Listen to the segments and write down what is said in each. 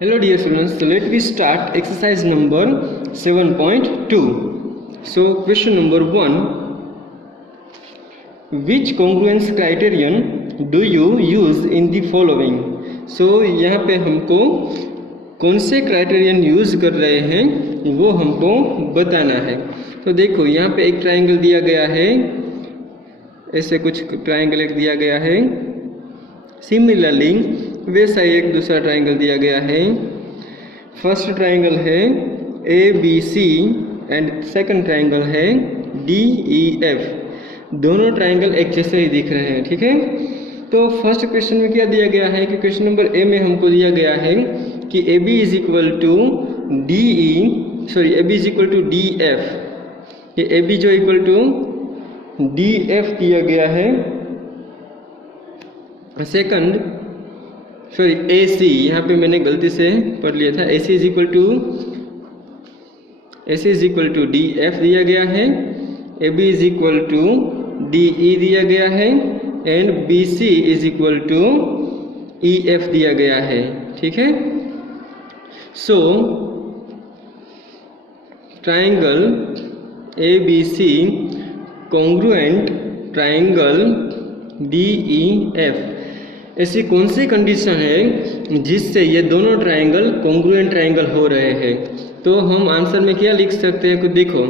Hello dear students, so let me start exercise number 7.2. So question number 1, which congruence criterion do you use in the following? So यहाँ पे हमको कौन से criterion use कर रहे हैं वो हमको बताना है। तो देखो यहाँ पे एक ट्राइंगल दिया गया है, ऐसे कुछ ट्राइंगल एक दिया गया है। सिमिलरली वैसा ही एक दूसरा ट्राइंगल दिया गया है। फर्स्ट ट्राइंगल है ABC एंड सेकंड ट्राइंगल है DEF। दोनों ट्राइंगल एक जैसे ही दिख रहे हैं, ठीक है। तो फर्स्ट क्वेश्चन में क्या दिया गया है कि क्वेश्चन नंबर ए में हमको दिया गया है कि AB is equal to AB is equal to DF। ये AB जो इक्वल टू DF दिया गया है। सेकंड AC, यहाँ पे मैंने गलती से पढ़ लिया था। AC is equal to DF दिया गया है। AB is equal to DE दिया गया है and BC is equal to EF दिया गया है, ठीक है। So triangle ABC congruent triangle DEF, ऐसी कौन सी कंडीशन है जिससे ये दोनों ट्राइंगल कॉन्ग्रुएंट ट्राइंगल हो रहे हैं। तो हम आंसर में क्या लिख सकते हैं कि देखो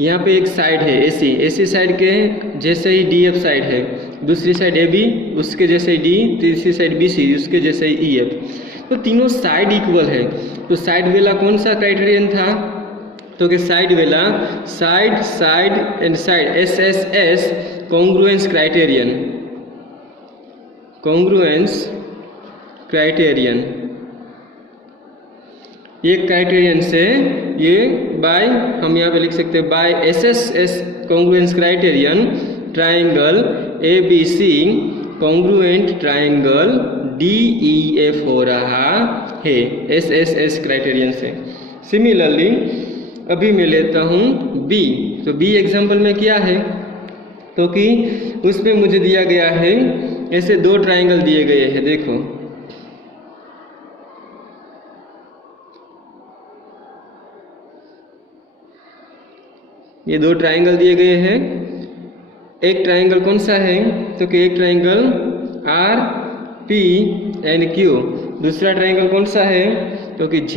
यहाँ पे एक साइड है AC साइड के जैसे ही DF साइड है, दूसरी साइड AB उसके जैसे ही D, तीसरी साइड BC उसके जैसे ही EF। तो तीनों साइड इक्वल है। तो साइड वेला कौन सा क्राइटेरियन था? तो कि साइड वेला side and side SSS congruence criterion. ये क्राइटेरियन से ये बाय हम यहाँ पे लिख सकते हैं by SSS congruence criterion triangle ABC congruent triangle DEF हो रहा है SSS क्राइटेरियन से। सिमिलरली अभी मैं लेता हूँ B। तो B एग्जाम्पल में क्या है? तो कि उसमें मुझे दिया गया है ऐसे दो ट्राइंगल दिए गए हैं। देखो ये दो ट्राइंगल दिए गए हैं। एक ट्राइंगल कौन सा है? तो कि एक ट्राइंगल RP एंड Q। दूसरा ट्राइंगल कौन सा है? तो कि Z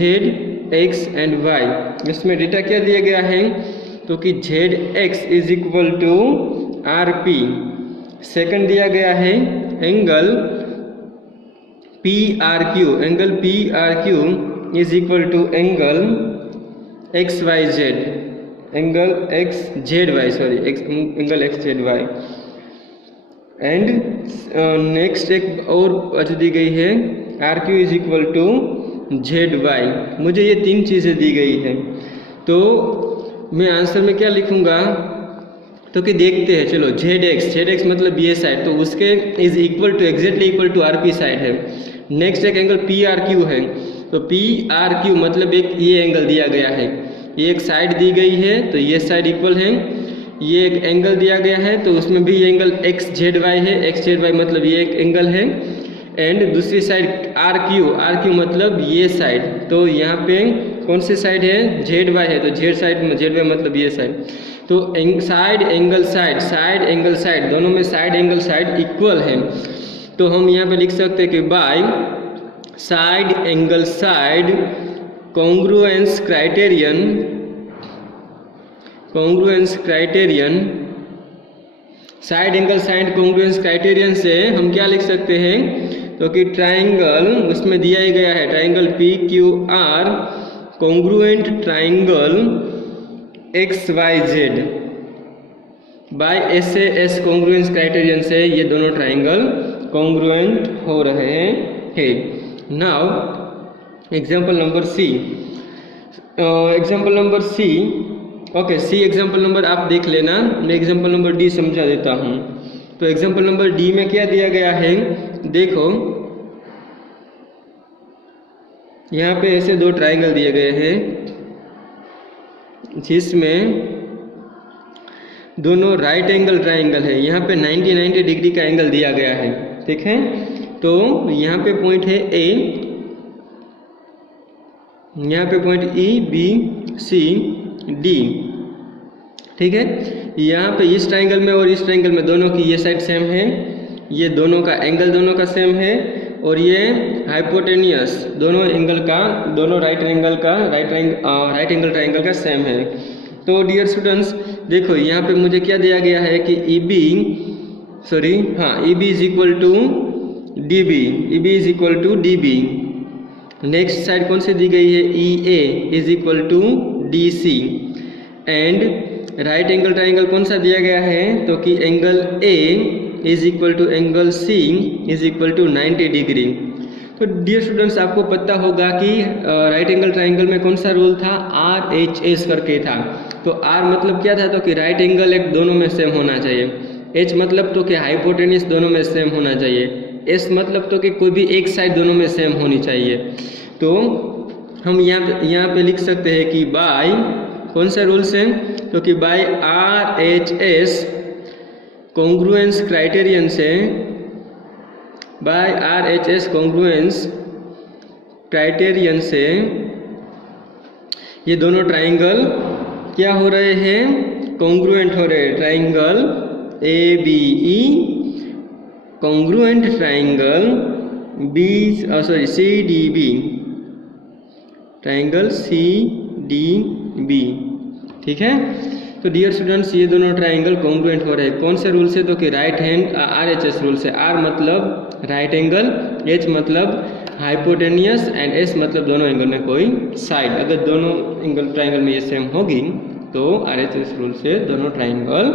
X एंड Y। इसमें डेटा क्या दिया गया है? तो कि ZX is equal to RP। Second दिया गया है angle PRQ। Angle PRQ is equal to angle XYZ, angle XZY and next एक और दी गई है RQ is equal to ZY। मुझे ये तीन चीज़ें दी गई है। तो मैं आंसर में क्या लिखूंगा? तो कि देखते हैं, चलो ZX मतलब ये साइड, तो उसके is equal to exactly equal to RP side है। नेक्स्ट एक एंगल PRQ है, तो PRQ मतलब एक ये एंगल दिया गया है, ये एक साइड दी गई है तो ये साइड इक्वल है। ये एक एंगल दिया गया है तो उसमें भी ये एंगल XZY है, XZY मतलब ये एक एंगल है। एंड दूसरी साइड RQ मतलब ये साइड, तो यहाँ पे कौन सी साइड है? ZY है, तो ZY मतलब ये साइड। तो साइड एंगल साइड दोनों में साइड एंगल साइड इक्वल है। तो हम यहाँ पे लिख सकते हैं कि bye side angle side congruence criterion side angle side congruence criterion से हम क्या लिख सकते हैं? तो कि ट्राइंगल उसमें दिया ही गया है triangle PQR congruent triangle XYZ by SAS congruence criterion से ये दोनों ट्राइंगल कॉन्ग्रुएंट हो रहे हैं। Now example number C। C example number आप देख लेना, मैं एग्जाम्पल नंबर D समझा देता हूँ। तो एग्जाम्पल नंबर D में क्या दिया गया है? देखो यहाँ पे ऐसे दो ट्राइंगल दिए गए हैं जिसमें दोनों राइट एंगल ट्राइंगल है। यहाँ पे 90 डिग्री का एंगल दिया गया है, ठीक है। तो यहाँ पे पॉइंट है A यहाँ पे पॉइंट EBCD, ठीक है। यहाँ पे इस ट्राइंगल में और इस ट्राइंगल में दोनों की ये साइड सेम है, ये दोनों का एंगल दोनों का सेम है, और ये हाइपोटेनियस दोनों एंगल का, दोनों राइट एंगल का ट्राइंगल का सेम है। तो डियर स्टूडेंट्स देखो यहाँ पे मुझे क्या दिया गया है कि EB is equal to DB। Next side कौन सी दी गई है, EA is equal to DC, and right angle triangle कौन सा दिया गया है, तो कि angle A is equal to angle C is equal to 90 degree. तो डियर स्टूडेंट्स आपको पता होगा कि राइट एंगल ट्राइंगल में कौन सा रूल था, RHS करके था। तो R मतलब क्या था, तो कि राइट एंगल एक दोनों में सेम होना चाहिए, H मतलब तो कि हाइपोटेनियस दोनों में सेम होना चाहिए, S मतलब तो कि कोई भी एक साइड दोनों में सेम होनी चाहिए। तो हम यहाँ पे लिख सकते हैं कि बाय कौन सा रूल से, तो कि बाय RHS कॉन्ग्रुएंस क्राइटेरियन से, बाय RHS कॉन्ग्रुएंस क्राइटेरियन से ये दोनों ट्राइंगल क्या हो रहे हैं, कॉन्ग्रुएंट हो रहे हैं। Triangle ABE congruent triangle CDB, triangle CDB, ठीक है। तो डियर स्टूडेंट्स ये दोनों ट्राइंगल कॉन्ग्रुएंट हो रहे हैं कौन से रूल से, तो कि राइट हैंड RHS रूल से। R मतलब राइट एंगल, H मतलब हाइपोटेनियस, एंड S मतलब दोनों एंगल में कोई साइड। अगर दोनों एंगल ट्राइंगल में ये सेम होगी तो RHS रूल से दोनों ट्राइंगल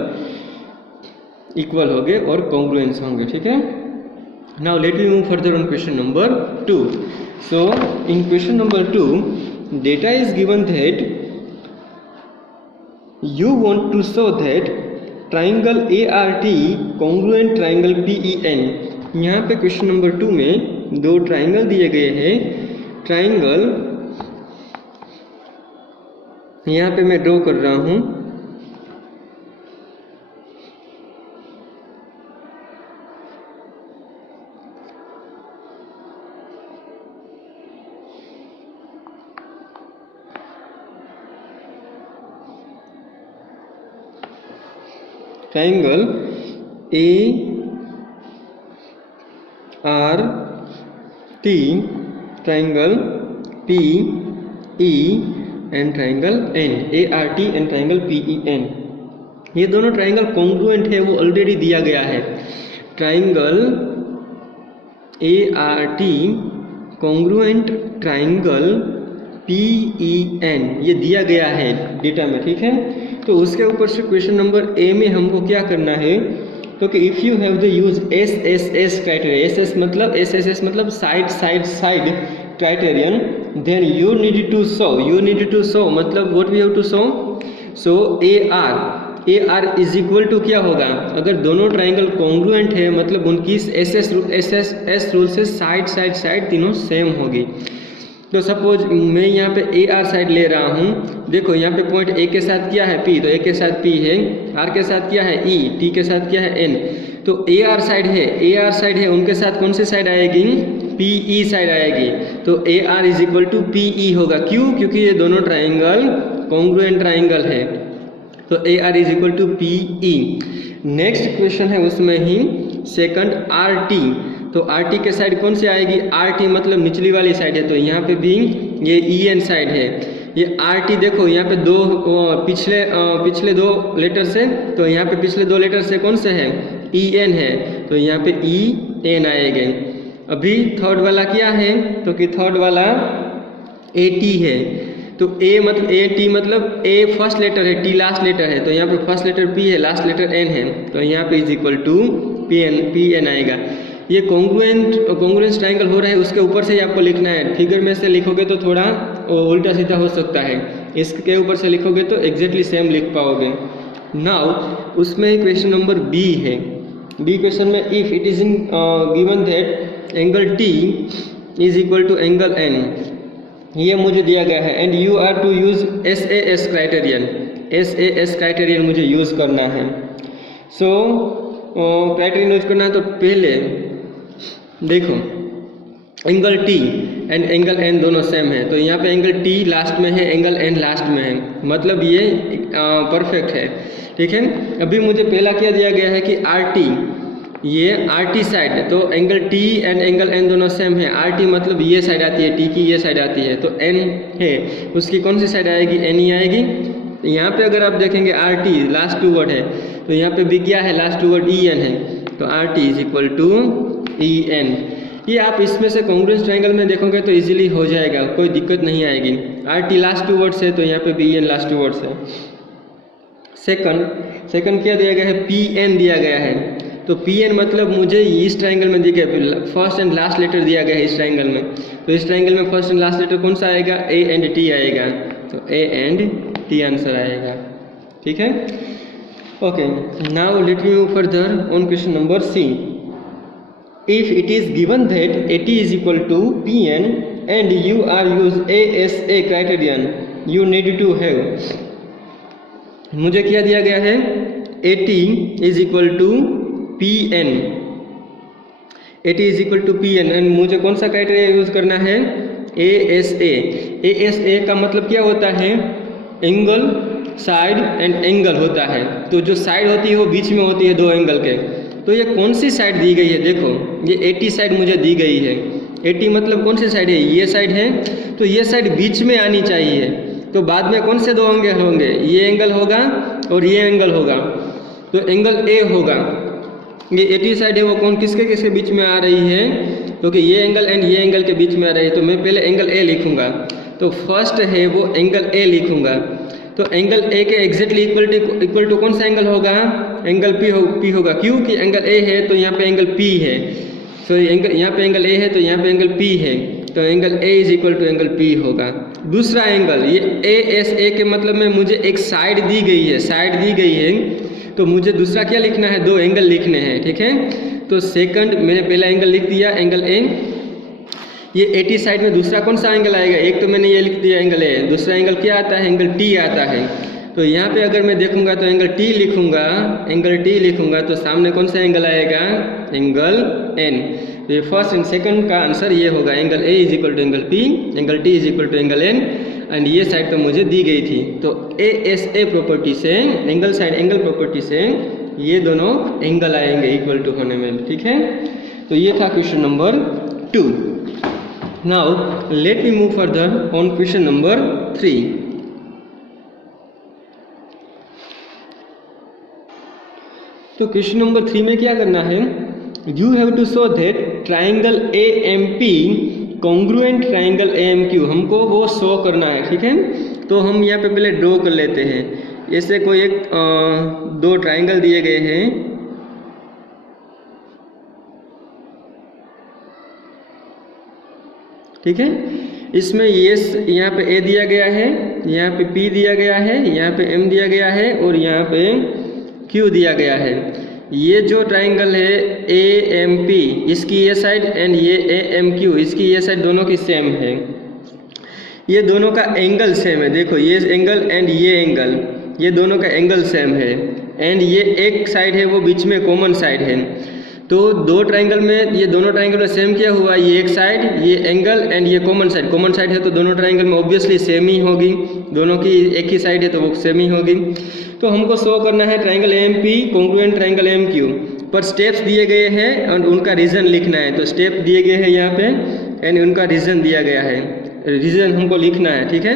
इक्वल होंगे और कॉन्ग्रुएंस होंगे, ठीक है। Now let me move further on question number 2. So in question number 2, data is given that you want to show that triangle ART congruent triangle PEN. यहाँ पे question number 2 में दो triangle दिए गए हैं। ट्राइंगल यहाँ पे मैं ड्रॉ कर रहा हूँ। Triangle ART, triangle PE and triangle N, ART and triangle PEN। ये दोनों ट्राइंगल कॉन्ग्रुएंट है, वो ऑलरेडी दिया गया है। Triangle ART congruent triangle PEN ये दिया गया है डेटा में, ठीक है। तो उसके ऊपर से क्वेश्चन नंबर A में हमको क्या करना है, तो कि if you have the use SSS criteria, SSS मतलब side criterion, then you need to show मतलब what we have to show AR is equal to क्या होगा, अगर दोनों ट्राइंगल कॉन्ग्रुएंट है मतलब उनकी SSS रूल से साइड तीनों सेम होगी। तो सपोज मैं यहाँ पे AR साइड ले रहा हूँ। देखो यहाँ पे पॉइंट A के साथ क्या है P, तो A के साथ P है, R के साथ क्या है E, T के साथ क्या है N। तो AR साइड है, उनके साथ कौन सी साइड आएगी, PE साइड आएगी। तो AR is equal to PE होगा, क्यों, क्योंकि ये दोनों ट्राइंगल कॉन्ग्रुएंट ट्राइंगल है। तो AR is equal to PE। Next question है उसमें ही सेकंड RT। तो RT के साइड कौन सी आएगी, RT मतलब निचली वाली साइड है, तो यहाँ पे भी ये EN साइड है। ये RT देखो यहाँ पे दो पिछले दो लेटर से, तो यहाँ पे पिछले दो लेटर से कौन से है, EN है, तो यहाँ पे EN आएंगे। अभी थर्ड वाला क्या है, तो कि थर्ड वाला AT है। तो AT मतलब A फर्स्ट लेटर है, T लास्ट लेटर है, तो यहाँ पे फर्स्ट लेटर P है, लास्ट लेटर N है, तो यहाँ पे इज इक्वल टू PN आएगा। ये कॉन्ग्रुएंस ट्राइंगल हो रहा है, उसके ऊपर से ही आपको लिखना है। फिगर में से लिखोगे तो थोड़ा उल्टा सीधा हो सकता है, इसके ऊपर से लिखोगे तो एग्जैक्टली सेम लिख पाओगे। नाउ उसमें क्वेश्चन नंबर B है। B क्वेश्चन में if it is in given that angle T is equal to angle N, ये मुझे दिया गया है, and you are to use SAS criterion मुझे यूज़ करना है। सो क्राइटेरियन यूज करना है, तो पहले देखो एंगल एंड एंगल एन दोनों सेम है, तो यहाँ पे एंगल टी लास्ट में है, एंगल एन लास्ट में है, मतलब ये परफेक्ट है। ठीक है, अभी मुझे पहला क्या दिया गया है कि आर टी, ये आर टी साइड है, तो angle T and angle N दोनों सेम है। आर टी मतलब ये साइड आती है, टी की ये साइड आती है, तो एन है उसकी कौन सी साइड आएगी, एन ही आएगी। यहाँ पे अगर आप देखेंगे R T last two word है, तो यहाँ पे भी क्या है, last two word E N है, तो R T is equal to E N. ये आप इसमें से कॉन्ग्रुएंस ट्रायंगल में देखोगे तो इजीली हो जाएगा, कोई दिक्कत नहीं आएगी। R T last two words है, तो यहाँ पे भी E N last two words है। सेकंड क्या दिया गया है, पी एन दिया गया है, तो पी एन मतलब मुझे इस ट्रायंगल में दिया गया, फर्स्ट एंड लास्ट लेटर दिया गया है इस ट्रायंगल में, तो इस ट्रायंगल में फर्स्ट एंड लास्ट लेटर कौन सा आएगा, ए एंड टी आएगा, तो ए एंड टी आंसर आएगा। ठीक है, okay, now let me move further on question number C. If it is given that AT is equal to PN and you are use ASA criterion you need to have, मुझे क्या दिया गया है, AT is equal to PN, AT is equal to PN and मुझे कौन सा criteria use करना है, ASA। ASA का मतलब क्या होता है, एंगल, साइड एंड एंगल होता है, तो जो साइड होती है वो बीच में होती है दो एंगल के, तो ये कौन सी साइड दी गई है, देखो ये AT साइड मुझे दी गई है, AT मतलब कौन सी साइड है, ये साइड है, तो ये साइड बीच में आनी चाहिए, तो बाद में कौन से दो एंगल होंगे, ये एंगल होगा और ये एंगल होगा, तो एंगल A होगा। ये AT साइड है वो कौन किसके किसके बीच में आ रही है, क्योंकि ये एंगल एंड ये एंगल के बीच में आ रही है, तो मैं पहले एंगल A लिखूंगा, तो फर्स्ट है वो एंगल A लिखूंगा, तो एंगल A के एग्जैक्टली इक्वल टू कौन सा एंगल होगा, एंगल P होगा, क्योंकि एंगल A है तो यहाँ पे एंगल P है, सो एंगल यहाँ पे एंगल A है तो यहाँ पे एंगल P है, तो angle A is equal to angle P होगा। दूसरा एंगल ये ASA के मतलब में मुझे एक साइड दी गई है, तो मुझे दूसरा क्या लिखना है, दो एंगल लिखने हैं। ठीक है, तो सेकंड मैंने पहला एंगल लिख दिया एंगल A, ये AT साइड में दूसरा कौन सा एंगल आएगा, एक तो मैंने ये लिख दिया एंगल A, दूसरा एंगल क्या आता है, एंगल T आता है, तो यहाँ पे अगर मैं देखूंगा तो एंगल T लिखूंगा, तो सामने कौन सा एंगल आएगा, एंगल N, तो ये फर्स्ट एंड सेकंड का आंसर ये होगा, angle A is equal to angle P, angle T is equal to angle N, and ये साइड तो मुझे दी गई थी, तो ASA प्रॉपर्टी से, एंगल साइड एंगल प्रॉपर्टी से ये दोनों एंगल आएंगे इक्वल टू होने में। ठीक है, तो ये था question number 2। Now let me move further on question number 3. तो क्वेश्चन नंबर 3 में क्या करना है, you have to show that triangle AMP congruent triangle AMQ, हमको वो शो करना है। ठीक है, तो हम यहाँ पे पहले ड्रॉ कर लेते हैं, ऐसे कोई एक दो ट्राइंगल दिए गए हैं, ठीक है, इसमें ये यहाँ पे A दिया गया है, यहाँ पे P दिया गया है, यहाँ पे M दिया गया है और यहाँ पे Q दिया गया है। ये जो ट्राइंगल है AMP, इसकी ये साइड एंड ये AMQ, इसकी ये साइड दोनों की सेम है, ये दोनों का एंगल सेम है, देखो ये एंगल एंड ये एंगल, ये दोनों का एंगल सेम है, एंड ये एक साइड है वो बीच में कॉमन साइड है, तो दो ट्राइंगल में, ये दोनों ट्राइंगल में सेम क्या हुआ, ये एक साइड, ये एंगल एंड ये कॉमन साइड है, तो दोनों ट्राइंगल में ऑब्वियसली सेम ही होगी, दोनों की एक ही साइड है तो वो सेम ही होगी। तो हमको शो करना है triangle AMP congruent triangle AMQ, पर स्टेप्स दिए गए हैं और उनका रीजन लिखना है, तो स्टेप दिए गए हैं यहाँ पे एंड उनका रीजन दिया गया है, रीजन हमको लिखना है। ठीक है,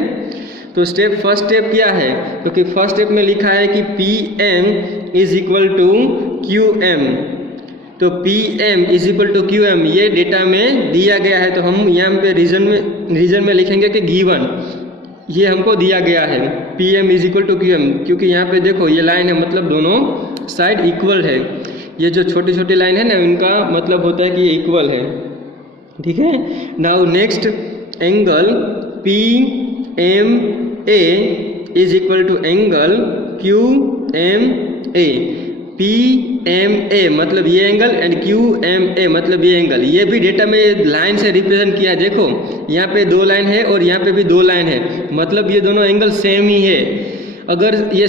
तो फर्स्ट स्टेप क्या है, क्योंकि फर्स्ट स्टेप में लिखा है कि PM is equal to QM, तो PM is equal to QM ये डेटा में दिया गया है, तो हम यहाँ पे रीजन में लिखेंगे कि गिवन, ये हमको दिया गया है PM is equal to QM, क्योंकि यहाँ पे देखो ये लाइन है, मतलब दोनों साइड इक्वल है, ये जो छोटी छोटी लाइन है ना उनका मतलब होता है कि ये इक्वल है। ठीक है, now next angle PMA is equal to angle QMA, PMA मतलब ये एंगल एंड QMA मतलब ये एंगल, ये भी डेटा में लाइन से रिप्रेजेंट किया है, देखो यहाँ पे दो लाइन है और यहाँ पे भी दो लाइन है, मतलब ये दोनों एंगल सेम ही है। अगर ये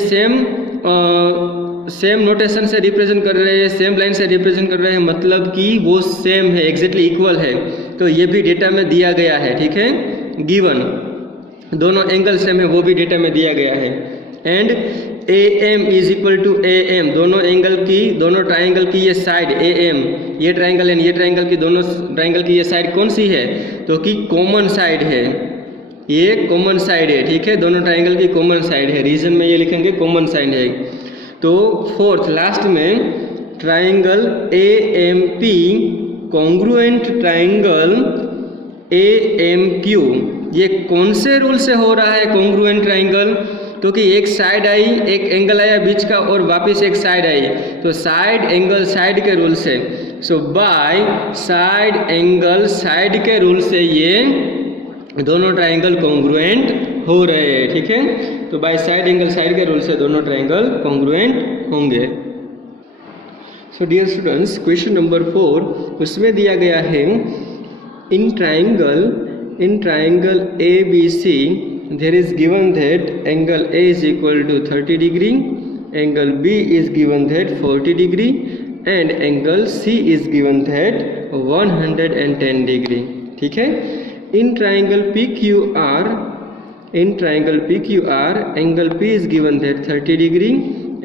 सेम नोटेशन से रिप्रेजेंट कर रहे हैं, सेम लाइन से रिप्रेजेंट कर रहे हैं, मतलब कि वो सेम है, एग्जैक्टली इक्वल है। तो ये भी डेटा में दिया गया है, ठीक है, गिवन, दोनों एंगल सेम है वो भी डेटा में दिया गया है। And A M is equal to A M, दोनों एंगल की, दोनों ट्राइंगल की ये साइड ए एम, ये ट्राइंगल एंड ये ट्राइंगल की, दोनों ट्राइंगल की ये साइड कौन सी है, तो कि कॉमन साइड है, ये कॉमन साइड है, ठीक है, दोनों ट्राइंगल की कॉमन साइड है, रीजन में ये लिखेंगे कॉमन साइड है। तो फोर्थ लास्ट में triangle A M P congruent triangle A M Q, ये कौन से रूल से हो रहा है कॉन्ग्रुएंट ट्राइंगल, क्योंकि एक साइड आई, एक एंगल आया बीच का और वापस एक साइड आई, तो साइड एंगल साइड के रूल से, सो बाय साइड एंगल साइड के रूल से ये दोनों ट्राइंगल कॉन्ग्रुएंट हो रहे हैं, ठीक है। तो बाय साइड एंगल साइड के रूल से दोनों ट्राइंगल कॉन्ग्रुएंट होंगे। So dear students, question number 4 उसमें दिया गया है in triangle A B C there is given that angle A is equal to 30 degree, angle B is given that 40 degree and angle C is given that 110 degree, ठीक है। in triangle PQR angle P is given that 30 degree,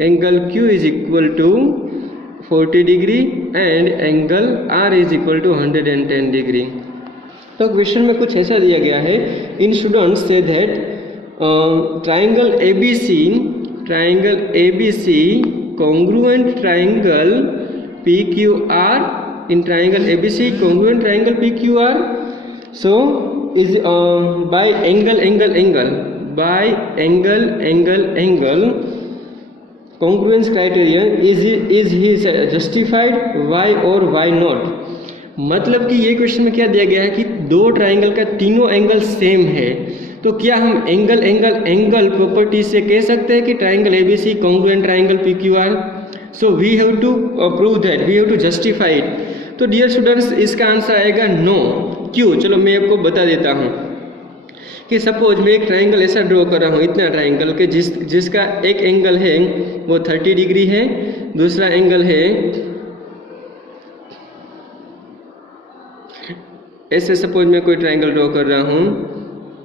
angle Q is equal to 40 degree and angle R is equal to 110 degree। तो question में कुछ ऐसा दिया गया है, इन स्टूडेंट्स से that triangle A B C congruent triangle P Q R, in triangle A B C congruent triangle P Q R, so is by angle congruence criterion is he justified, why और why not। मतलब कि ये question में क्या दिया गया है कि दो ट्राइंगल का तीनों एंगल सेम है, तो क्या हम एंगल प्रॉपर्टी से कह सकते हैं कि triangle ABC congruent triangle PQR. So we have to prove that, we have to justify it. तो डियर स्टूडेंट्स, इसका आंसर आएगा नो। क्यों, चलो मैं आपको बता देता हूँ कि सपोज मैं एक ट्राइंगल ऐसा ड्रॉ कर रहा हूँ, इतना ट्राइंगल के जिसका एक एंगल है वो 30 डिग्री है, दूसरा एंगल है ऐसे, सपोज मैं कोई ट्राइंगल ड्रॉ कर रहा हूँ,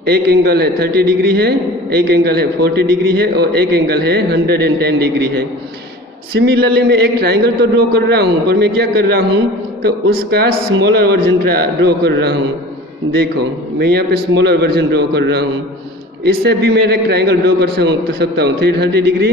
एक एंगल है 30 डिग्री है, एक एंगल है 40 डिग्री है और एक एंगल है 110 डिग्री है। सिमिलरली मैं एक ट्राइंगल तो ड्रॉ कर रहा हूँ, पर मैं क्या कर रहा हूँ, तो उसका स्मॉलर वर्जन ड्रॉ कर रहा हूँ। देखो मैं यहाँ पे स्मॉलर वर्जन ड्रॉ कर रहा हूँ, इससे भी मैं एक ट्राइंगल ड्रॉ कर सकता हूँ 330 डिग्री,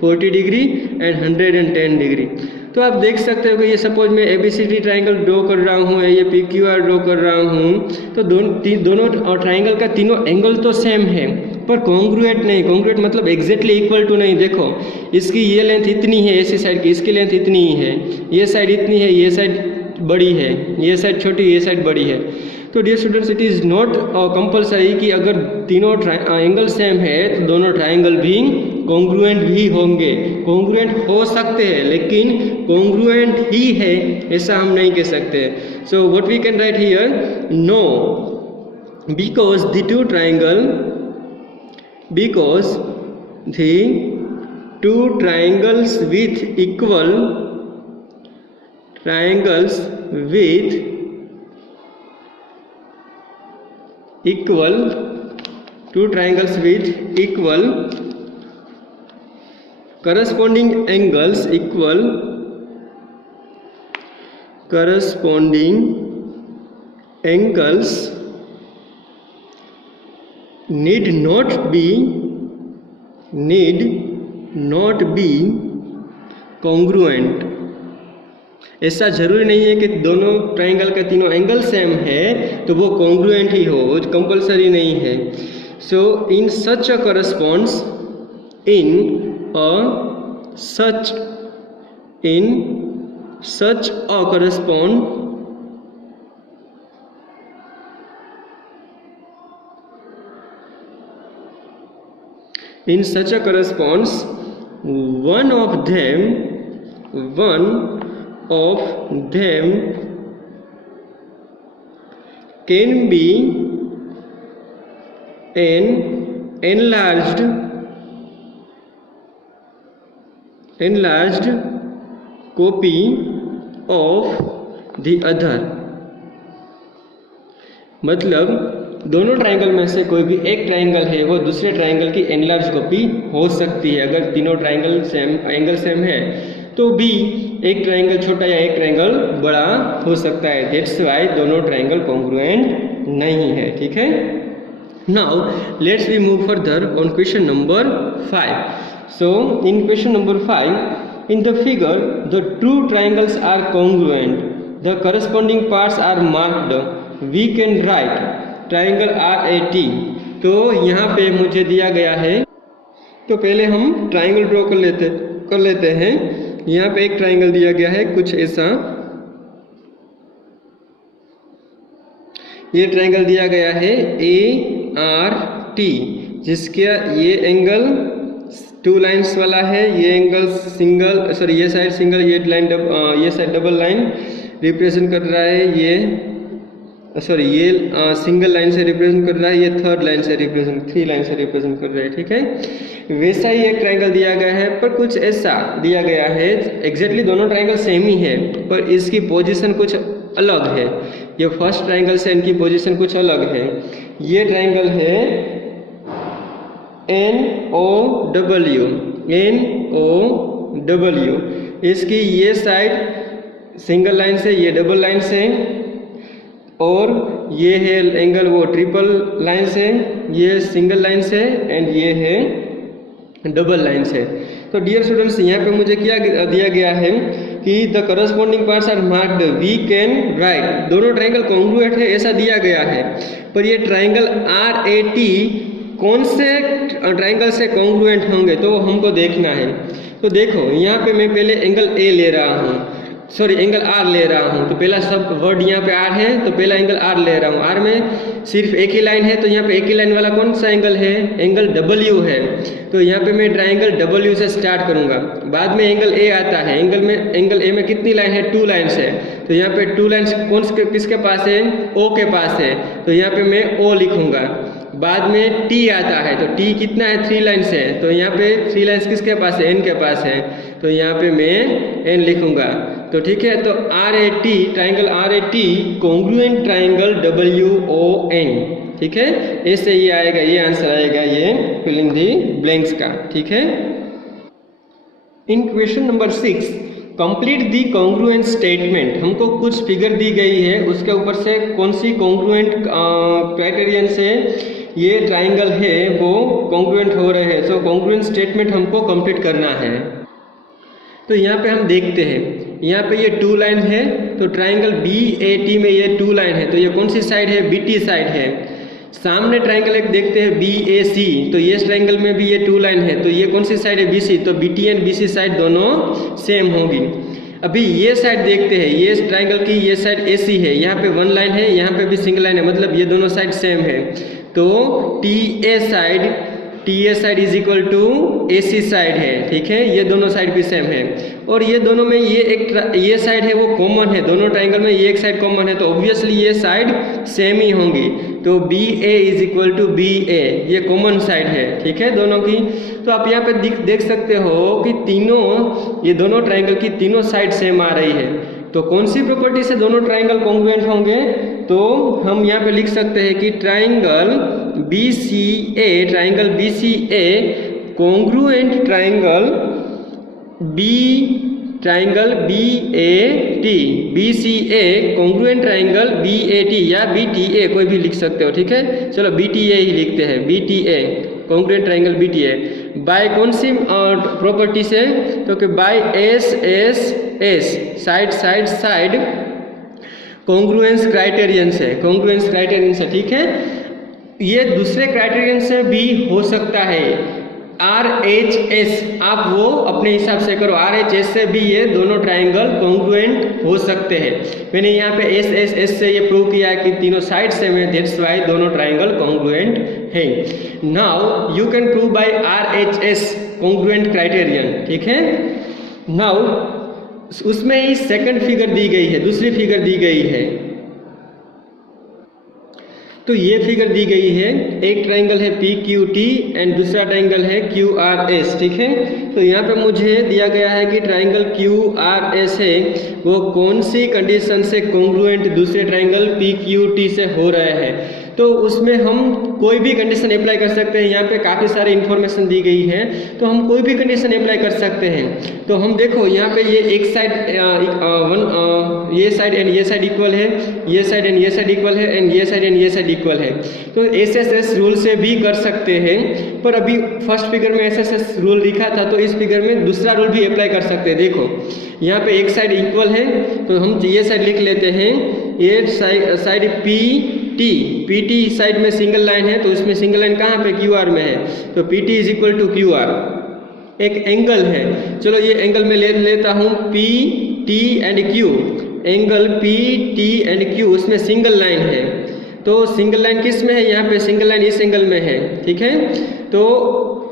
40 डिग्री एंड 110 डिग्री। तो आप देख सकते हो कि ये सपोज मैं एबीसीडी ट्राइंगल ड्रॉ कर रहा हूँ, ये पीक्यूआर ड्रॉ कर रहा हूँ, तो दोनों ट्राइंगल का तीनों एंगल तो सेम है पर कॉन्ग्रुएंट नहीं। कॉन्ग्रुएंट मतलब एग्जैक्टली इक्वल टू नहीं। देखो इसकी ये लेंथ इतनी है ऐसी साइड की, इसकी लेंथ इतनी ही है, ये साइड इतनी है, ये साइड बड़ी है, ये साइड छोटी, ये साइड बड़ी है। तो dear students, it is not compulsory कि अगर तीनों एंगल सेम है तो दोनों ट्राइंगल भी कॉन्ग्रुएंट भी होंगे। कॉन्ग्रुएंट हो सकते हैं लेकिन कॉन्ग्रुएंट ही है ऐसा हम नहीं कह सकते। So what we can write here, no, because the two triangles with equal corresponding angles need not be congruent। ऐसा जरूरी नहीं है कि दोनों ट्राइंगल का तीनों एंगल सेम है तो वो कॉन्ग्रुएंट ही हो, कंपलसरी नहीं है। सो इन सच अ corresponds one of them can be an enlarged copy of the other। मतलब दोनों ट्राइंगल में से कोई भी एक ट्राइंगल है वो दूसरे ट्राइंगल की एनलार्ज कॉपी हो सकती है। अगर तीनों ट्राइंगल एंगल सेम है तो भी एक ट्राइंगल छोटा या एक ट्राइंगल बड़ा हो सकता है। दैट्स वाई दोनों ट्राइंगल कॉन्ग्रुएंट नहीं है। ठीक है। Now let's we move further on question number 5. So in question number 5, in the figure the two triangles are congruent, the corresponding parts are marked. We can write triangle RAT। तो यहाँ पे मुझे दिया गया है, तो पहले हम ट्राइंगल ड्रॉ कर लेते हैं। यहाँ पे एक ट्राइंगल दिया गया है कुछ ऐसा, ये ट्राइंगल दिया गया है ART, जिसके ये एंगल 2 लाइन्स वाला है, ये एंगल सिंगल, सॉरी ये साइड सिंगल, ये साइड डबल लाइन रिप्रेजेंट कर रहा है, ये सिंगल लाइन से रिप्रेजेंट कर रहा है, ये 3 लाइन से रिप्रेजेंट 3 लाइन से रिप्रेजेंट कर रहा है। ठीक है। वैसा ही एक ट्राइंगल दिया गया है पर कुछ ऐसा दिया गया है, एग्जैक्टली दोनों ट्राइंगल सेम ही है पर इसकी पोजीशन कुछ अलग है। ये फर्स्ट ट्राइंगल से इनकी पोजीशन कुछ अलग है। ये ट्राइंगल है NOW, इसकी ये साइड सिंगल लाइन से, ये डबल लाइन से, और ये है एंगल वो ट्रिपल लाइन से, ये सिंगल लाइन से एंड ये है डबल लाइन से। तो डियर स्टूडेंट्स यहाँ पे मुझे क्या दिया गया है कि the corresponding parts are marked, we can write. दोनों ट्राइंगल कॉन्ग्रुएंट है ऐसा दिया गया है, पर ये ट्राइंगल RAT कौन से ट्राइंगल से कॉन्ग्रुएंट होंगे तो हमको देखना है। तो देखो यहाँ पे मैं पहले एंगल A ले रहा हूँ, सॉरी एंगल R ले रहा हूँ। तो पहला सब वर्ड यहाँ पे R है तो पहला एंगल R ले रहा हूँ। R में सिर्फ एक ही लाइन है तो यहाँ पे एक ही लाइन वाला कौन सा एंगल है, एंगल W है। तो यहाँ पे मैं ट्राइंगल W से स्टार्ट करूँगा। बाद में एंगल A आता है, एंगल A में कितनी लाइन है, 2 लाइन्स है। तो यहाँ पे 2 लाइन्स किसके पास है, O के पास है। तो यहाँ पे मैं O लिखूँगा। बाद में T आता है तो T कितना है, 3 लाइन्स है। तो यहाँ पे 3 लाइन्स किसके पास है, N के पास है। तो यहाँ पे मैं N लिखूँगा। तो ठीक है। तो RAT triangle RAT congruent triangle WON। ठीक है, ऐसे ही आएगा, ये आंसर आएगा, ये फिलिंग दी ब्लैंक्स का। ठीक है। In question number 6 complete the congruent statement. हमको कुछ फिगर दी गई है, उसके ऊपर से कौन सी कॉन्ग्रुएंट क्राइटेरियन से ये ट्राइंगल है वो कॉन्ग्रुएंट हो रहे हैं। सो कॉन्ग्रुएंट स्टेटमेंट हमको कंप्लीट करना है। तो यहाँ पे हम देखते हैं, यहाँ पे ये 2 लाइन है तो ट्राइंगल BAT में ये 2 लाइन है तो ये कौन सी साइड है, BT साइड है। सामने ट्राइंगल एक देखते हैं BAC, तो ये ट्राइंगल में भी ये 2 लाइन है तो ये कौन सी साइड है, BC। तो BT एंड BC साइड दोनों सेम होगी। अभी ये साइड देखते हैं, ये ट्राइंगल की ये साइड AC है, यहाँ पे 1 लाइन है, यहाँ पे भी सिंगल लाइन है, मतलब ये दोनों साइड सेम है। तो TA side is equal to AC side है। ठीक है, ये दोनों साइड भी सेम है। और ये दोनों में ये साइड है वो कॉमन है, दोनों ट्राइंगल में ये एक साइड कॉमन है तो ऑब्वियसली ये साइड सेम ही होंगी। तो BA is equal to BA, ये कॉमन साइड है। ठीक है, दोनों की। तो आप यहाँ पे देख सकते हो कि ये दोनों ट्राइंगल की तीनों साइड सेम आ रही है। तो कौन सी प्रॉपर्टी से दोनों ट्राइंगल कॉन्ग्रुएंट होंगे, तो हम यहाँ पे लिख सकते हैं कि triangle BCA congruent triangle BAT, BCA congruent triangle BAT या BTA कोई भी लिख सकते हो। ठीक है, चलो BTA ही लिखते हैं, BTA congruent triangle BTA। By कौन सी प्रॉपर्टी से, तो कि by SSS side congruence criterion से। ठीक है, ये दूसरे क्राइटेरियन से भी हो सकता है। RHS आप वो अपने हिसाब से करो, RHS से भी ये दोनों ट्राइंगल कॉन्ग्रुएंट हो सकते हैं। मैंने यहाँ पे SSS से ये प्रूव किया है कि तीनों साइड सेम है, दैट्स वाई दोनों ट्राइंगल कॉन्ग्रुएंट है। Now you can prove by RHS congruent criterion. ठीक है, नाउ उसमें ही सेकंड फिगर दी गई है, दूसरी फिगर दी गई है। तो ये फिगर दी गई है, एक ट्राइंगल है PQT एंड दूसरा ट्राइंगल है QRS, ठीक है। तो यहाँ पे मुझे दिया गया है कि ट्राइंगल QRS है वो कौन सी कंडीशन से कॉन्ग्रुएंट दूसरे ट्राइंगल PQT से हो रहा है। तो उसमें हम कोई भी कंडीशन अप्लाई कर सकते हैं। यहाँ पे काफ़ी सारी इन्फॉर्मेशन दी गई है, तो हम कोई भी कंडीशन अप्लाई कर सकते हैं। तो हम देखो यहाँ पे ये एक साइड ये साइड एंड ये साइड इक्वल है, ये साइड एंड ये साइड इक्वल है, एंड ये साइड एंड ये साइड इक्वल है। तो SSS रूल से भी कर सकते हैं, पर अभी फर्स्ट फिगर में SSS रूल लिखा था, तो इस फिगर में दूसरा रूल भी अप्लाई कर सकते हैं। देखो यहाँ पे एक साइड इक्वल है, तो हम ये साइड लिख लेते हैं, ये साइड PT साइड में सिंगल लाइन है, तो इसमें सिंगल लाइन कहाँ पे QR में है, तो PT is equal to QR। एक एंगल है, चलो ये एंगल में ले लेता हूँ PT and Q, angle PT and Q, उसमें सिंगल लाइन है। तो सिंगल लाइन किस में है, यहाँ पे सिंगल लाइन इस एंगल में है, ठीक है। तो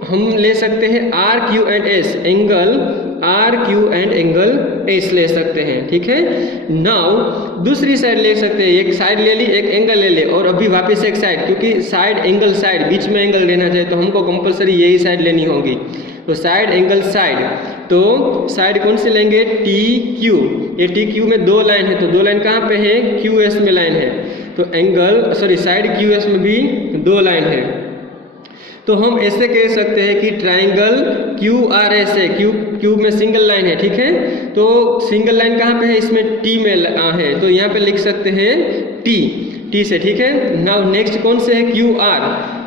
हम ले सकते हैं RQ and S, angle RQ and angle S ले सकते हैं, ठीक है। नाउ दूसरी साइड ले सकते हैं, एक साइड ले ली, एक एंगल ले ले, और अभी वापस एक साइड, क्योंकि साइड एंगल साइड बीच में एंगल लेना चाहिए, तो हमको कंपलसरी यही साइड लेनी होगी। तो साइड एंगल साइड, तो साइड कौन सी लेंगे, TQ। ये TQ में दो लाइन है, तो दो लाइन कहाँ पे है, QS में लाइन है, तो एंगल साइड QS में भी दो लाइन है। तो हम ऐसे कह सकते हैं कि ट्राइंगल QRS है, Q में सिंगल लाइन है, ठीक है। तो सिंगल लाइन कहाँ पे है, इसमें T में है, तो यहाँ पे लिख सकते हैं T से, ठीक है। नाउ नेक्स्ट कौन से है, QR।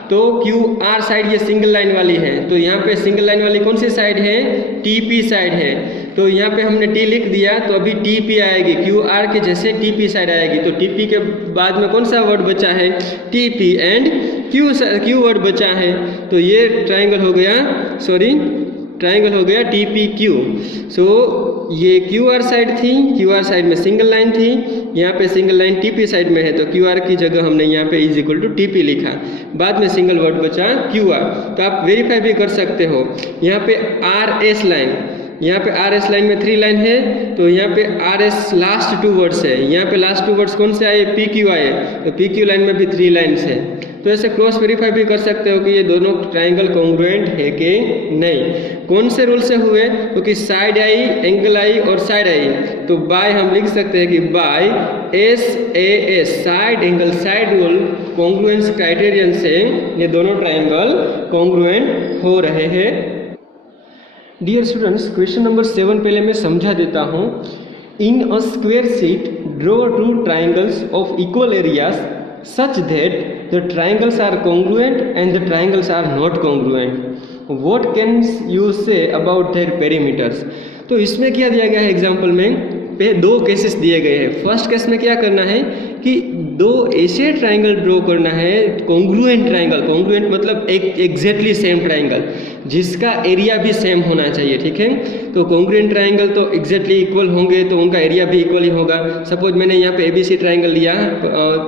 तो QR साइड ये सिंगल लाइन वाली है, तो यहाँ पे सिंगल लाइन वाली कौन सी साइड है, TP साइड है। तो यहाँ पे हमने T लिख दिया, तो अभी TP आएगी, QR के जैसे TP साइड आएगी। तो TP के बाद में कौन सा वर्ड बचा है, TP एंड Q वर्ड बचा है। तो ये ट्राइंगल हो गया TPQ। सो ये QR साइड थी, QR साइड में सिंगल लाइन थी, यहाँ पे सिंगल लाइन TP साइड में है, तो QR की जगह हमने यहाँ पे इज इक्वल टू TP लिखा, बाद में सिंगल वर्ड बचा QR। तो आप वेरीफाई भी कर सकते हो। यहाँ पे RS लाइन, यहाँ पे RS लाइन में 3 लाइन है, तो यहाँ पे RS लास्ट 2 वर्ड्स है, यहाँ पे लास्ट 2 वर्ड्स कौन से आए, PQ आए, तो PQ लाइन में भी 3 लाइन्स है। तो ऐसे क्रॉस वेरीफाई भी कर सकते हो कि ये दोनों ट्राइंगल कॉन्ग्रुएंट है कि नहीं। कौन से रूल से हुए, क्योंकि साइड आई, एंगल आई और साइड आई, तो बाय हम लिख सकते हैं कि by SAS side angle side rule congruence criterion से ये दोनों ट्राइंगल कॉन्ग्रुएंट हो रहे हैं। डियर स्टूडेंट्स, क्वेश्चन नंबर 7 पहले मैं समझा देता हूँ। In a square sheet draw 2 triangles of equal areas such that the triangles are congruent and the triangles are not congruent. What can you say about their perimeters? तो इसमें क्या दिया गया है, एग्जाम्पल में पे 2 केसेस दिए गए हैं। फर्स्ट केस में क्या करना है कि 2 ऐसे ट्राइंगल ड्रॉ करना है, कॉन्ग्रुएंट ट्राइंगल, कॉन्ग्रुएंट मतलब एग्जैक्टली सेम ट्राइंगल जिसका एरिया भी सेम होना चाहिए, ठीक है। तो कॉन्ग्रुएंट ट्राइंगल तो एग्जैक्टली इक्वल होंगे, तो उनका एरिया भी इक्वल ही होगा। सपोज मैंने यहाँ पे ABC ट्राइंगल लिया,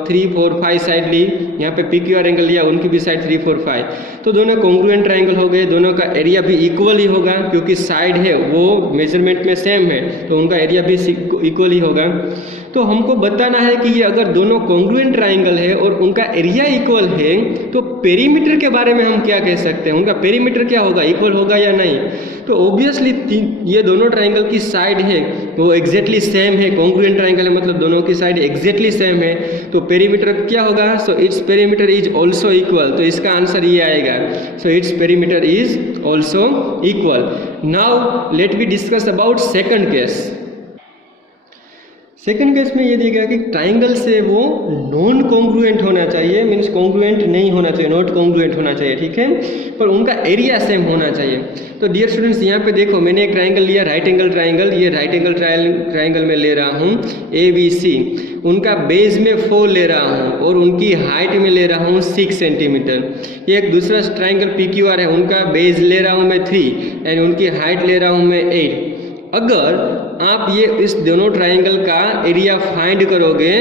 3 4 5 साइड ली, यहाँ पे PQR एंगल लिया, उनकी भी साइड 3 4 5, तो दोनों कॉन्ग्रुएंट ट्राइंगल हो गए, दोनों का एरिया भी इक्वल ही होगा, क्योंकि साइड है वो मेजरमेंट में सेम है, तो उनका एरिया भी इक्वल ही होगा। तो हमको बताना है कि ये अगर दोनों कॉन्ग्रुएंट ट्राइंगल है और उनका एरिया इक्वल है, तो पेरीमीटर के बारे में हम क्या कह सकते हैं, उनका पेरीमीटर क्या होगा, इक्वल होगा या नहीं। तो ऑब्वियसली ये दोनों ट्राइंगल की साइड है वो एग्जैक्टली सेम है, कॉन्ग्रुएंट ट्राइंगल है मतलब दोनों की साइड एग्जैक्टली सेम है, तो पेरीमीटर क्या होगा, so it's perimeter is also equal. तो इसका आंसर ये आएगा, so it's perimeter is also equal. Now let we discuss about second case. Second case में ये दिया गया कि ट्राइंगल से वो नॉन कॉन्ग्रुएंट होना चाहिए, मीन्स कॉन्ग्रुएंट नहीं होना चाहिए, नॉट कॉन्ग्रुएंट होना चाहिए, ठीक है, पर उनका एरिया सेम होना चाहिए। तो डियर स्टूडेंट्स, यहाँ पे देखो मैंने एक ट्राइंगल लिया, राइट एंगल ट्राइंगल, ये राइट एंगल ट्राइंगल में ले रहा हूँ ABC, उनका बेस में 4 ले रहा हूँ और उनकी हाइट में ले रहा हूँ 6 सेंटीमीटर। ये एक दूसरा ट्राइंगल PQR है, उनका बेस ले रहा हूँ मैं 3 एंड उनकी हाइट ले रहा हूँ मैं 8। अगर आप ये इस दोनों ट्राइंगल का एरिया फाइंड करोगे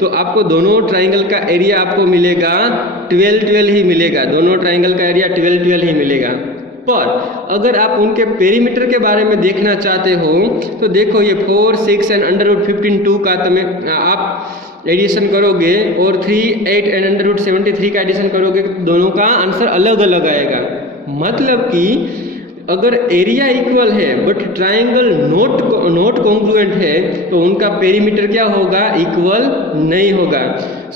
तो आपको दोनों ट्राइंगल का एरिया आपको मिलेगा 12 ही मिलेगा, दोनों ट्राइंगल का एरिया 12 ही मिलेगा। पर अगर आप उनके पेरीमीटर के बारे में देखना चाहते हो तो देखो ये 4 6 एंड अंडर रूट 15 2 का आप एडिशन करोगे और 3, 8 एंड √73 का एडिशन करोगे तो दोनों का आंसर अलग अलग आएगा। मतलब कि अगर एरिया इक्वल है बट ट्राइंगल नॉट कॉन्ग्रुएंट है तो उनका पेरीमीटर क्या होगा, इक्वल नहीं होगा।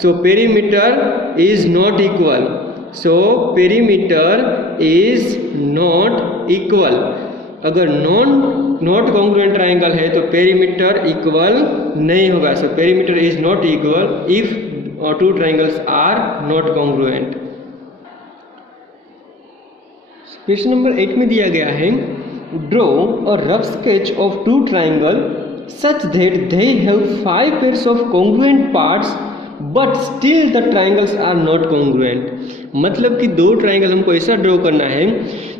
So perimeter is not equal, so perimeter is not equal. अगर नॉट कॉन्ग्रुएंट ट्राइंगल है तो पेरीमीटर इक्वल नहीं होगा। So perimeter is not equal if two triangles are not congruent. Question number 8 में दिया गया है, draw a rough sketch of two triangle such that they have 5 pairs of congruent parts but still the triangles are not congruent. मतलब कि दो triangle हमको ऐसा draw करना है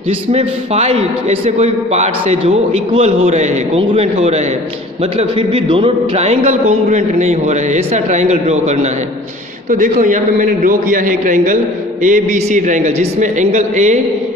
जिसमें 5 ऐसे कोई पार्ट्स है जो इक्वल हो रहे हैं, कॉन्ग्रुएंट हो रहे हैं, मतलब फिर भी दोनों ट्राइंगल कॉन्ग्रुएंट नहीं हो रहे, ऐसा ट्राइंगल ड्रॉ करना है। तो देखो यहाँ पे मैंने ड्रॉ किया है ट्राइंगल ABC ट्राइंगल, जिसमें angle A,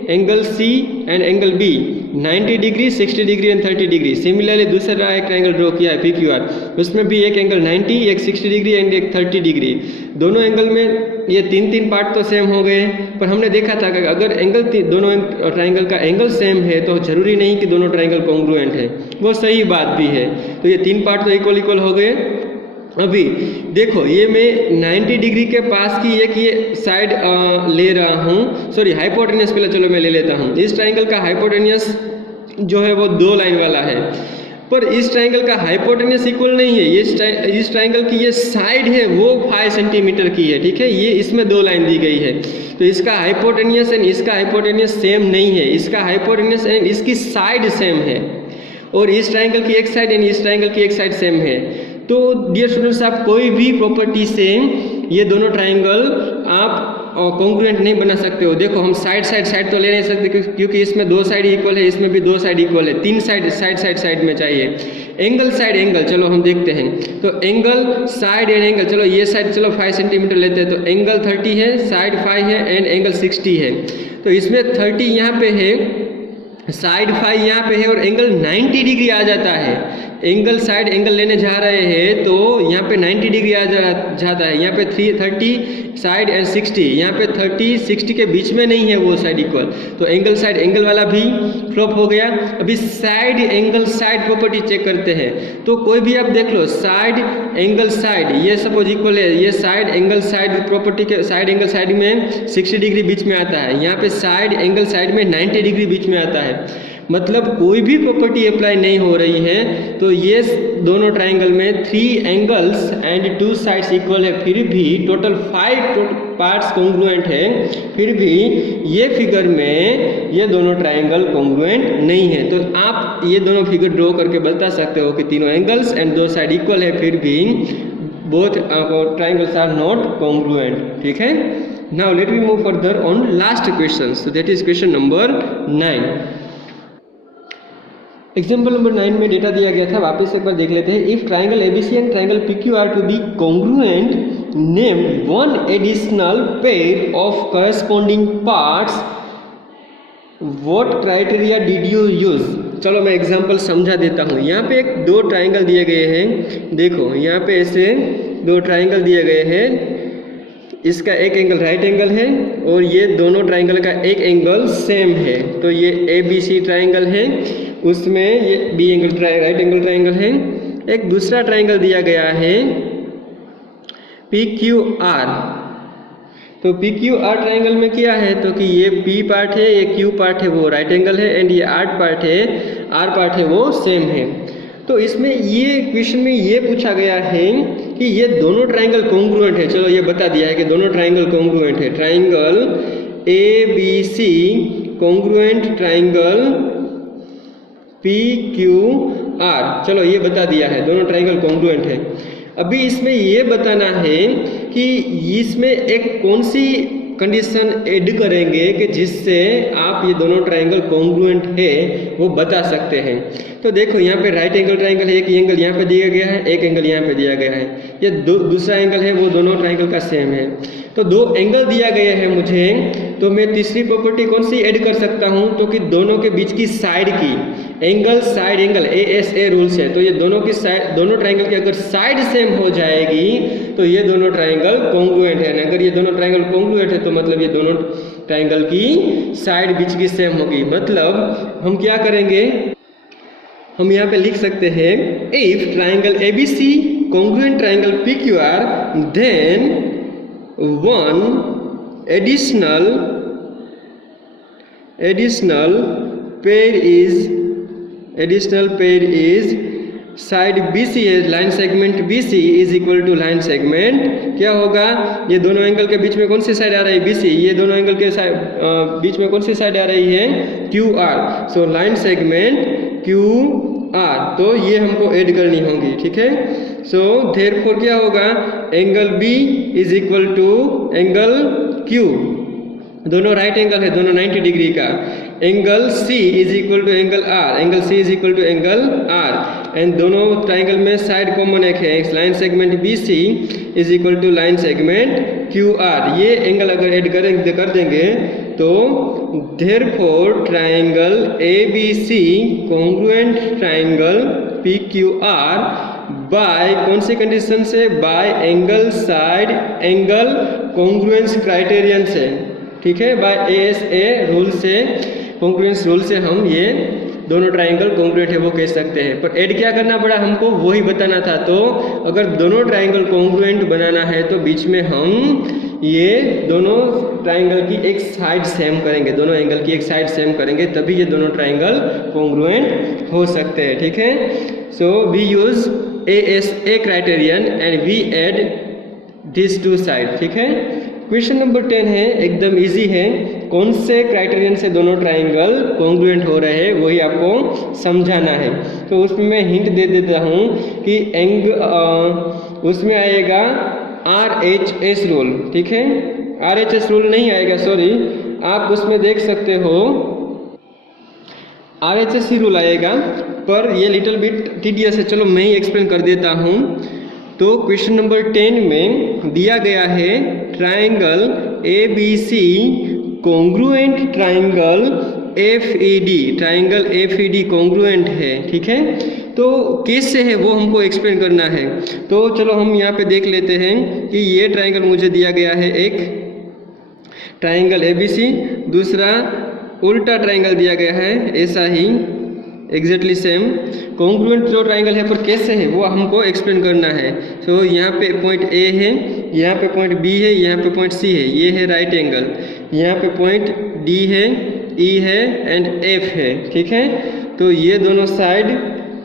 angle C and angle B 90 degree, 60 degree and 30 degree. Similarly दूसरा एक ट्राइंगल ड्रॉ किया है PQR, उसमें भी एक एंगल 90, एक 60 डिग्री एंड एक 30 डिग्री। दोनों एंगल में ये 3 पार्ट तो सेम हो गए, पर हमने देखा था कि अगर एंगल दोनों ट्राइंगल का एंगल सेम है तो जरूरी नहीं कि दोनों ट्राइंगल कॉन्ग्रुएंट है, वो सही बात भी है। तो ये 3 पार्ट तो इक्वल हो गए। अभी देखो ये मैं 90 डिग्री के पास की एक ये साइड ले रहा हूँ, सॉरी हाइपोटेनियस पहले चलो मैं ले लेता हूँ। इस ट्राइंगल का हाइपोटेनियस जो है वो 2 लाइन वाला है, पर इस ट्राइंगल का हाइपोटेनियस इक्वल नहीं है। ये इस ट्राइंगल की ये साइड है वो 5 सेंटीमीटर की है, ठीक है। ये इसमें 2 लाइन दी गई है, तो इसका हाइपोटेनियस एंड इसका हाइपोटेनियस सेम नहीं है। इसका हाइपोटेनियस एंड इसकी साइड सेम है, और इस ट्राइंगल की एक साइड एंड इस ट्राइंगल की एक साइड सेम है। तो डियर स्टूडेंट्स, आप कोई भी प्रॉपर्टी से ये दोनों ट्राइंगल आप कॉन्ग्रुएंट नहीं बना सकते हो। देखो हम साइड तो ले नहीं सकते क्योंकि इसमें 2 साइड इक्वल है, इसमें भी 2 साइड इक्वल है, 3 साइड में चाहिए। एंगल साइड एंगल चलो हम देखते हैं, तो एंगल साइड एंड एंगल, चलो ये साइड चलो 5 सेंटीमीटर लेते हैं, तो एंगल 30 है, साइड 5 है एंड एंगल 60 है। तो इसमें 30 यहाँ पे है, साइड 5 यहाँ पे है और एंगल 90 डिग्री आ जाता है। एंगल साइड एंगल लेने जा रहे हैं तो यहाँ पे 90 डिग्री आ जाता है। यहाँ पे 30 साइड एंड 60, यहाँ पे 30 60 के बीच में नहीं है वो साइड इक्वल, तो एंगल साइड एंगल वाला भी फ्लॉप हो गया। अभी side angle side property check करते हैं, तो कोई भी आप देख लो, साइड एंगल साइड ये सपोज इक्वल है, ये साइड एंगल साइड प्रॉपर्टी के साइड एंगल साइड में 60 डिग्री बीच में आता है, यहाँ पे साइड एंगल साइड में 90 डिग्री बीच में आता है। मतलब कोई भी प्रॉपर्टी अप्लाई नहीं हो रही है। तो ये दोनों ट्राइंगल में 3 एंगल्स एंड 2 साइड्स इक्वल है, फिर भी टोटल 5 पार्ट्स कॉन्ग्रुएंट है, फिर भी ये फिगर में ये दोनों ट्राइंगल कॉन्ग्रुएंट नहीं है। तो आप ये दोनों फिगर ड्रॉ करके बता सकते हो कि तीनों एंगल्स एंड 2 साइड इक्वल है, फिर भी both triangles are not congruent, ठीक है। Now let we move further on last question, so that is question number 9। Example number 9 में डेटा दिया गया था, वापस एक बार देख लेते हैं। If triangle ABC and triangle PQ are to be congruent, name 1 additional pair of corresponding parts, what criteria did you use. चलो मैं एग्जाम्पल समझा देता हूँ। यहाँ पे 2 ट्राइंगल दिए गए हैं, देखो यहाँ पे ऐसे 2 ट्राइंगल दिए गए हैं, इसका एक एंगल राइट एंगल है और ये दोनों ट्राइंगल का एक एंगल सेम है। तो ये ABC ट्राइंगल है, उसमें ये B angle right angle triangle है। एक दूसरा ट्राइंगल दिया गया है PQR, तो PQR ट्राइंगल में क्या है, तो कि ये P पार्ट है, ये Q पार्ट है वो राइट एंगल है, एंड ये R पार्ट है वो सेम है। तो इसमें ये क्वेश्चन में ये पूछा गया है कि ये दोनों ट्राइंगल कॉन्ग्रुएंट है। चलो ये बता दिया है कि दोनों ट्राइंगल कॉन्ग्रुएंट है। Triangle ABC congruent triangle PQR, चलो ये बता दिया है दोनों ट्राइंगल कॉन्ग्रुएंट है। अभी इसमें ये बताना है कि इसमें एक कौन सी कंडीशन ऐड करेंगे कि जिससे आप ये दोनों ट्राइंगल कॉन्ग्रुएंट है वो बता सकते हैं। तो देखो यहाँ पे राइट एंगल ट्राइंगल है, एक एंगल यहाँ पे दिया गया है, एक एंगल यहाँ पे दिया गया है, ये दूसरा एंगल है वो दोनों ट्राइंगल का सेम है। तो 2 एंगल दिया गया है मुझे, तो मैं तीसरी प्रॉपर्टी कौन सी ऐड कर सकता हूँ, तो कि दोनों के बीच की साइड की angle, side angle ASA rules है, तो ये दोनों की साइड, दोनों ट्राइंगल की अगर साइड सेम हो जाएगी तो ये दोनों ट्राइंगल कॉन्ग्रुएंट है। अगर ये दोनों ट्राइंगल कॉन्ग्रुएंट है तो मतलब ये दोनों ट्राइंगल की साइड बीच की सेम होगी। मतलब हम क्या करेंगे, हम यहाँ पे लिख सकते हैं if triangle ABC congruent triangle PQR, then one additional pair is side BC है, line segment BC is equal to line segment, क्या होगा, ये दोनों एंगल के बीच में कौन सी साइड आ रही है BC, ये दोनों एंगल के बीच में कौन सी साइड आ रही है QR, so line segment QR, तो ये हमको ऐड करनी होगी, ठीक है। सो देयरफॉर क्या होगा, angle B is equal to angle Q, दोनों राइट एंगल है, दोनों 90 डिग्री का, angle C is equal to angle R, angle C is equal to angle R, and दोनों ट्राइंगल में साइड कॉमन एक है, line segment BC is equal to line segment QR, ये एंगल अगर ऐड कर देंगे तो therefore triangle ABC congruent triangle PQR by कौन सी कंडीशन से, by angle side angle congruence criterion से, ठीक है, बाय ASA रूल से, कॉन्ग्रुएंस रूल से हम ये दोनों ट्राइंगल कॉन्ग्रुएंट है वो कह सकते हैं। पर ऐड क्या करना पड़ा हमको, वही बताना था। तो अगर दोनों ट्राइंगल कॉन्ग्रुएंट बनाना है तो बीच में हम ये दोनों ट्राइंगल की एक साइड सेम करेंगे, दोनों एंगल की एक साइड सेम करेंगे, तभी ये दोनों ट्राइंगल कॉन्ग्रुएंट हो सकते हैं, ठीक है। So we use ASA criterion and we add this to side, ठीक है। क्वेश्चन नंबर 10 है, एकदम इजी है, कौन से क्राइटेरियन से दोनों ट्राइंगल कॉन्ग्रुएंट हो रहे हैं वही आपको समझाना है। तो उसमें मैं हिंट दे देता हूँ कि उसमें आएगा RHS रूल, ठीक है, RHS रूल नहीं आएगा, सॉरी, आप उसमें देख सकते हो RHS रूल आएगा, पर ये लिटिल बिट टीडियस है, चलो मैं ही एक्सप्लेन कर देता हूँ। तो क्वेश्चन नंबर 10 में दिया गया है triangle ABC congruent triangle FED, triangle FED congruent है, ठीक है। तो कैसे है वो हमको एक्सप्लेन करना है। तो चलो हम यहाँ पे देख लेते हैं कि ये ट्राइंगल मुझे दिया गया है, एक ट्राइंगल ABC, दूसरा उल्टा ट्राइंगल दिया गया है, ऐसा ही एग्जैक्टली सेम कॉन्ग्रुएंट जो ट्राइंगल है, पर कैसे है वो हमको एक्सप्लेन करना है। सो यहाँ पे पॉइंट A है, यहाँ पे पॉइंट B है, यहाँ पे पॉइंट C है, ये है राइट एंगल, यहाँ पे पॉइंट D है, E है एंड F है, ठीक है। तो ये दोनों साइड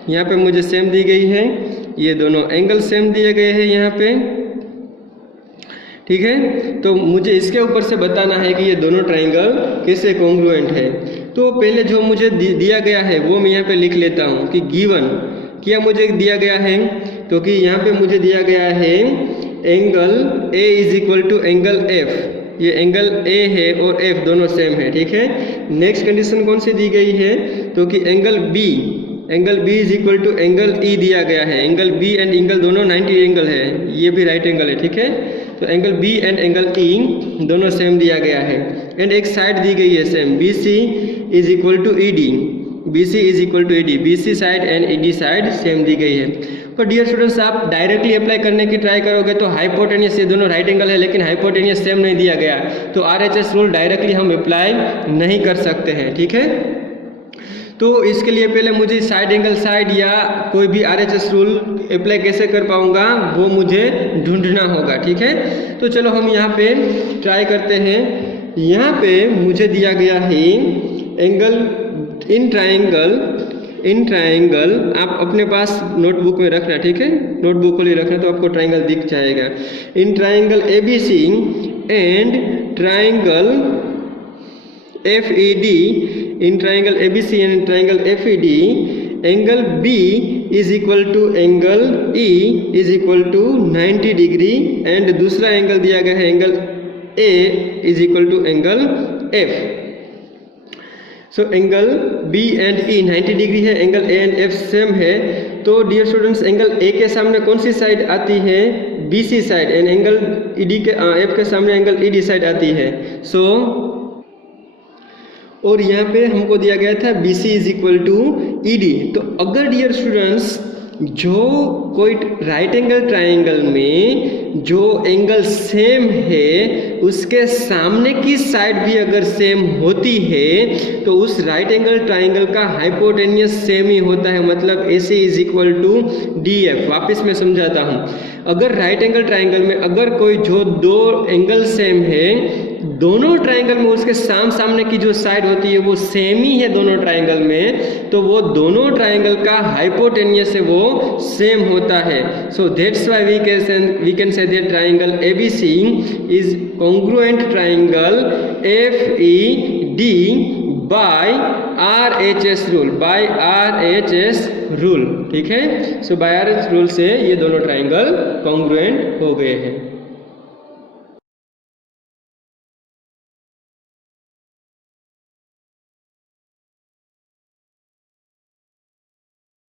यहाँ पे मुझे सेम दी गई है, ये दोनों एंगल सेम दिए गए हैं यहाँ पे, ठीक है। तो मुझे इसके ऊपर से बताना है कि ये दोनों ट्राइंगल कैसे कॉन्ग्रुएंट है। तो पहले जो मुझे दिया गया है वो मैं यहाँ पे लिख लेता हूँ कि गिवन क्या मुझे दिया गया है, तो कि यहाँ पे मुझे दिया गया है angle A is equal to angle F, ये एंगल A है और F दोनों सेम है, ठीक है। नेक्स्ट कंडीशन कौन सी दी गई है, तो कि angle B is equal to angle E दिया गया है, एंगल B एंड एंगल दोनों 90 एंगल है, ये भी राइट एंगल है, ठीक है। तो angle B and angle E दोनों सेम दिया गया है, एंड एक साइड दी गई है same, BC is equal to ED, BC side and ED side same दी गई है। पर डियर स्टूडेंट्स, आप डायरेक्टली अप्लाई करने की ट्राई करोगे तो हाइपोटेनियस, ये दोनों राइट एंगल है लेकिन हाइपोटेनियस सेम नहीं दिया गया, तो RHS रूल डायरेक्टली हम अप्लाई नहीं कर सकते हैं, ठीक है। तो इसके लिए पहले मुझे साइड एंगल साइड या कोई भी RHS रूल अप्लाई कैसे कर पाऊंगा वो मुझे ढूंढना होगा, ठीक है। तो चलो हम यहाँ पे ट्राई करते हैं। यहाँ पे मुझे दिया गया है एंगल इन ट्राइंगल, आप अपने पास नोटबुक में रखना, ठीक है, नोटबुक को ले रखना तो आपको ट्राइंगल दिख जाएगा। In triangle ABC and triangle FED, in triangle ABC and triangle FED, angle B is equal to angle E is equal to 90 degree, and दूसरा एंगल दिया गया है angle A is equal to angle F। So angle B and E 90 degree है, angle A and F same है। तो dear students, angle A के सामने कौन सी साइड आती है, BC side, and angle ED के F के सामने एंगल ED साइड आती है। सो और यहाँ पे हमको दिया गया था BC is equal to ED। तो अगर डियर स्टूडेंट्स जो कोई राइट एंगल ट्राइंगल में जो एंगल सेम है उसके सामने की साइड भी अगर सेम होती है तो उस राइट एंगल ट्राइंगल का हाइपोटेनियस सेम ही होता है, मतलब AC is equal to DF। वापस मैं समझाता हूँ, अगर राइट एंगल ट्राइंगल में अगर कोई जो दो एंगल सेम है, दोनों ट्राइंगल में उसके सामने की जो साइड होती है वो सेम ही है दोनों ट्राइंगल में, तो वो दोनों ट्राइंगल का हाइपोटेनियस है वो सेम होता है। So that's why we can say that triangle ABC is congruent triangle FED by RHS rule, ठीक है। सो बाय RHS रूल से ये दोनों ट्राइंगल कॉन्ग्रुएंट हो गए हैं।